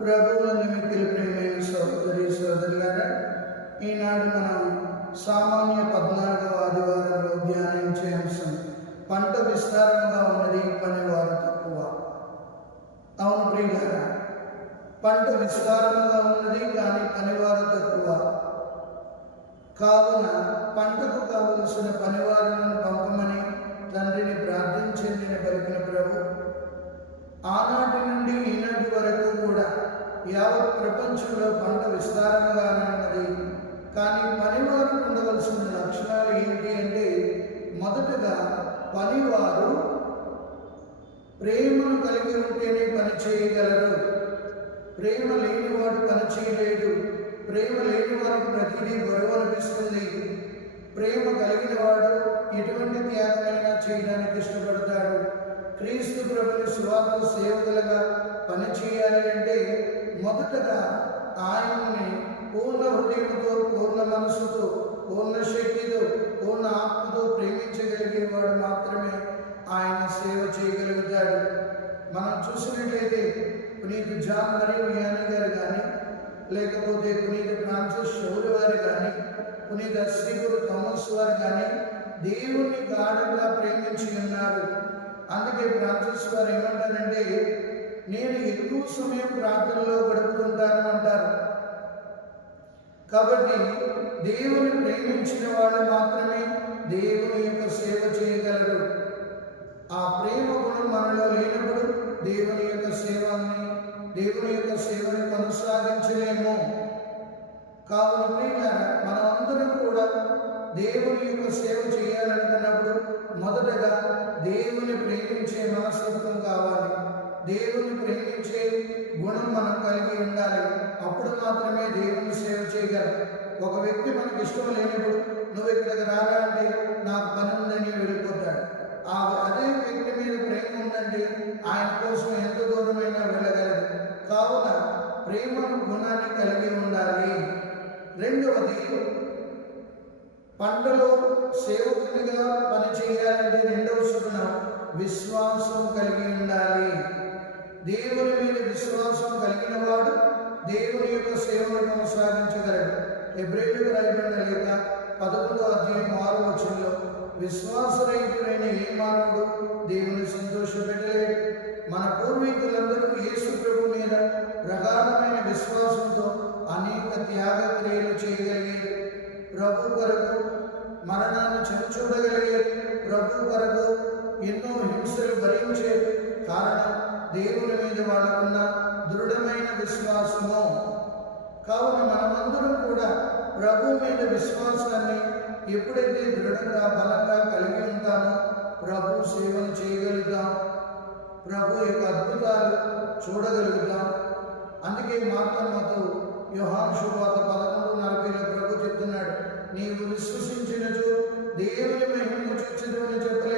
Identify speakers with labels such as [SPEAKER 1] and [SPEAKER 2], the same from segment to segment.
[SPEAKER 1] ప్రభువులను నిమిత్తులు ప్రియమైన సహోదరి సోదరులారా ఈనాడు మనం సామాన్య పద్నాలుగవ ఆదివారంలో ధ్యానించే అంశం పంట విస్తారంగా ఉన్నది పనివారు తక్కువ. అవును ప్రియులారా పంట విస్తారంగా ఉన్నది కానీ పనివారు తక్కువ. కావున పంటకు కావలసిన పనివారులను పంపమని తండ్రిని ప్రార్థించింది పలికిన ప్రభు ఆనాడు నుండి ఈనాటి వరకు కూడా యావత్ ప్రపంచంలో పంట విస్తారంగానే ఉన్నది. కానీ పనివారు ఉండవలసిన లక్షణాలు ఏంటి అంటే మొదటగా పనివారు ప్రేమను కలిగి ఉంటేనే పని చేయగలరు. ప్రేమ లేనివాడు పని చేయలేడు. ప్రేమ లేని వారికి ప్రతిదీ గొడవ అనిపిస్తుంది. ప్రేమ కలిగిన వాడు ఎటువంటి త్యాగమైనా చేయడానికి ఇష్టపడతాడు. క్రీస్తు ప్రభుని స్వాత సేవకులుగా పని చేయాలి అంటే మొదటగా ఆయన్ని పూర్ణ హృదయంతో పూర్ణ మనసుతో పూర్ణ శక్తితో పూర్ణ ఆత్మతో ప్రేమించగలిగేవాడు మాత్రమే ఆయన సేవ చేయగలుగుతాడు. మనం చూసినట్లయితే పునీత జాన్ మరియు యాని గారు కానీ లేకపోతే పునీత ఫ్రాన్సిస్ షౌరి వారు కానీ పునీత శ్రీగురు థామస్ వారు కానీ దేవుణ్ణి గాఢంగా ప్రేమించి ఉన్నారు. అందుకే ఫ్రాన్సిస్ వారు ఏమంటారంటే నేను ఎక్కువ సమయం ప్రార్థనలో గడుపుతుంటాను అంటారు. కాబట్టి దేవుని ప్రేమించిన వాళ్ళు మాత్రమే దేవుని యొక్క సేవ చేయగలరు. ఆ ప్రేమ గుణం మనలో లేనప్పుడు దేవుని యొక్క సేవని దేవుని యొక్క సేవని కొనసాగించలేము. కావున ప్రియులారా మనమందరం కూడా దేవుని యొక్క సేవ చేయాలనుకున్నప్పుడు మొదటగా దేవుని ప్రేమించే మనస్తత్వం కావాలి. దేవుని ప్రేమించే గుణం మనం కలిగి ఉండాలి. అప్పుడు మాత్రమే దేవుని సేవ చేయగలం. ఒక వ్యక్తి మనకి ఇష్టం లేనప్పుడు నువ్వు ఇక్కడికి రారా అంటే నాకు పని ఉందని వెళ్ళిపోతాడు. ఆ అదే వ్యక్తి మీద ప్రేమ ఉందంటే ఆయన కోసం ఎంత దూరమైనా వెళ్ళగలదు కావున ప్రేమ గుణాన్ని కలిగి ఉండాలి. రెండవది పంటలో సేవకునిగా పని చేయాలంటే రెండవ సుగుణం విశ్వాసం కలిగి ఉండాలి. దేవుని మీద విశ్వాసం కలిగిన వాడు దేవుని యొక్క సేవను కొనసాగించగలడు. ఎబ్రిల్కి రాయబడిన లేక పదకొండో అధ్యాయం ఆరు వచనంలో విశ్వాసరహితుడైన ఏ మానవుడు దేవుని సంతోషపెట్టలేడు? మన పూర్వీకులందరూ యేసు ప్రభు మీద ప్రగాఢమైన విశ్వాసంతో అనేక త్యాగ క్రియలు చేయగలిగారు. ప్రభు కొరకు మరణాన్ని చవిచూడగలిగారు. ప్రభు కొరకు ఎన్నో హింసలు భరించే కారణం దేవుని మీద వాళ్ళకున్న దృఢమైన విశ్వాసము. కావున మనమందరం కూడా ప్రభు మీద విశ్వాసాన్ని ఎప్పుడైతే దృఢంగా బలంగా కలిగి ఉంటామో ప్రభు సేవను చేయగలుగుతాం. ప్రభు యొక్క అద్భుతాలు చూడగలుగుతాం. అందుకే మార్తమ్మతో యోహాన్ శుభాత పదకొండు నలభైలో ప్రభు చెప్తున్నాడు నీవు విశ్వసించినచో దేవుని మహిమను చూచదు చెప్పలేదు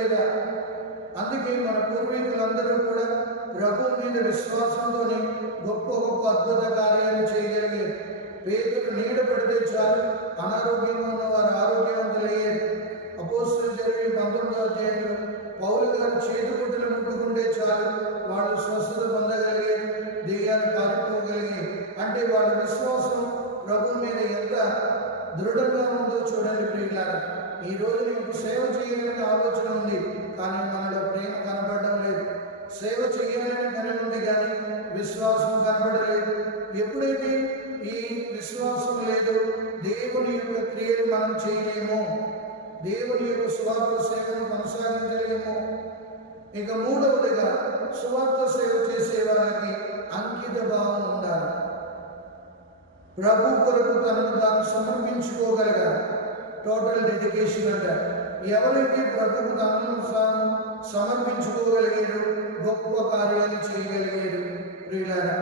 [SPEAKER 1] అందుకే మన పూర్వీకులందరూ కూడా ప్రభు మీద విశ్వాసంతోనే గొప్ప గొప్ప అద్భుత కార్యాలు చేయగలిగారు పేదలు నీడ పెడితే చాలు అనారోగ్యంగా ఉన్న వారు ఆరోగ్యవంతులయ్యారు. అపోస్తులు జరిగిన పంతొమ్మిదవ అధ్యాయంలో పౌరు గారు చేతిగుడ్డలు ముట్టుకుంటే చాలు వాళ్ళు స్వస్థత పొందగలిగారు దెయ్యాలు పారిపోగలిగారు అంటే వాళ్ళ విశ్వాసం ప్రభు మీద ఎంత దృఢంగా ఉందో చూడండి ప్రియులారా. ఈ రోజు నీకు సేవ చేయాలనే ఆలోచన ఉంది కానీ సేవ చేయాలని పని ఉంది కానీ విశ్వాసం కనబడలేదు. ఎప్పుడైతే ఈ విశ్వాసం లేదు దేవుని యొక్క క్రియలు మనం చేయలేము. దేవుని యొక్క స్వార్థ సేవను కొనసాగించలేము. ఇక మూడవదిగా స్వార్థ సేవ చేసే వారికి అంకిత భావం ఉండాలి. ప్రభు కొరకు తనను తాను సమర్పించుకోగలగాలి. టోటల్ డెడికేషన్ అంటారు. ఎవరైతే ప్రభుకు తనను తాను సమర్పించుకోగలిగారు గొప్ప కార్యాలు చేయగలిగాడు ప్రియులారా.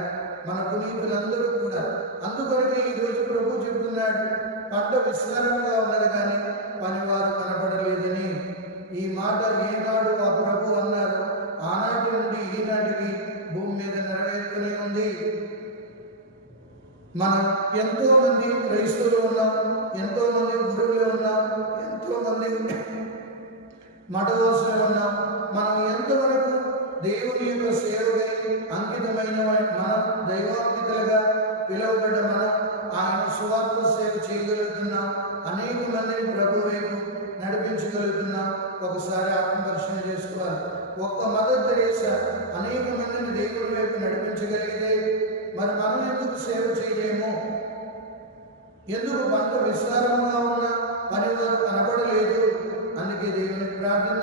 [SPEAKER 1] మన పునీతులందరూ కూడా అందుకొరకే ఈ రోజు ప్రభు చెబుతున్నాడు పంట విశాలంగా ఉన్నది కానీ పనివారు కనపడలేదని ఈ మాట ఏనాడు ఆ ప్రభు అన్నారు ఆనాటి నుండి ఈనాటికి భూమి మీద నెరవేరుతూనే ఉంది. మనం ఎంతో మంది క్రైస్తవులు ఉన్నాం ఎంతో మంది గురువులు ఉన్నాం ఎంతో మంది మఠవాసులు ఉన్నాం. మనం ఎంతవరకు దేవుని యొక్క సేవకై అంకితమైన మన దైవాంకితులుగా పిలువబడ్డ మనం ఆయన సువార్త సేవ చేయగలుగుతున్నాం అనేక మందిని ప్రభు వైపు నడిపించగలుగుతున్నాం ఒకసారి ఆత్మదర్శన చేసుకోవాలి. ఒక్క మదర్ తెరేసా అనేక మందిని దేవుడి వైపు నడిపించగలిగితే మరి మనం ఎందుకు సేవ చేయలేము? ఎందుకు పంట విస్తారంగా ఉన్న పని వారు కనబడలేదు? అందుకే దేవునికి ప్రార్థన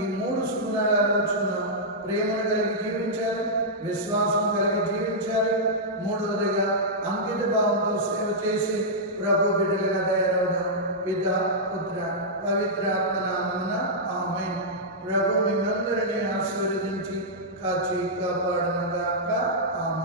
[SPEAKER 1] ఈ మూడు సుగుణాలు ఆలోచుకున్నాం ప్రేమను కలిగి జీవించాలి విశ్వాసం కలిగి జీవించాలి మూడవదిగా అంకిత భావంతో సేవ చేసి ప్రభు బిడ్డలుగా తయారవుదాం. పిత పుత్ర పవిత్ర ఆత్మనామన ఆమె ప్రభు మిమ్మందరినీ ఆశీర్వదించి కాచి కాపాడనగాక. ఆమె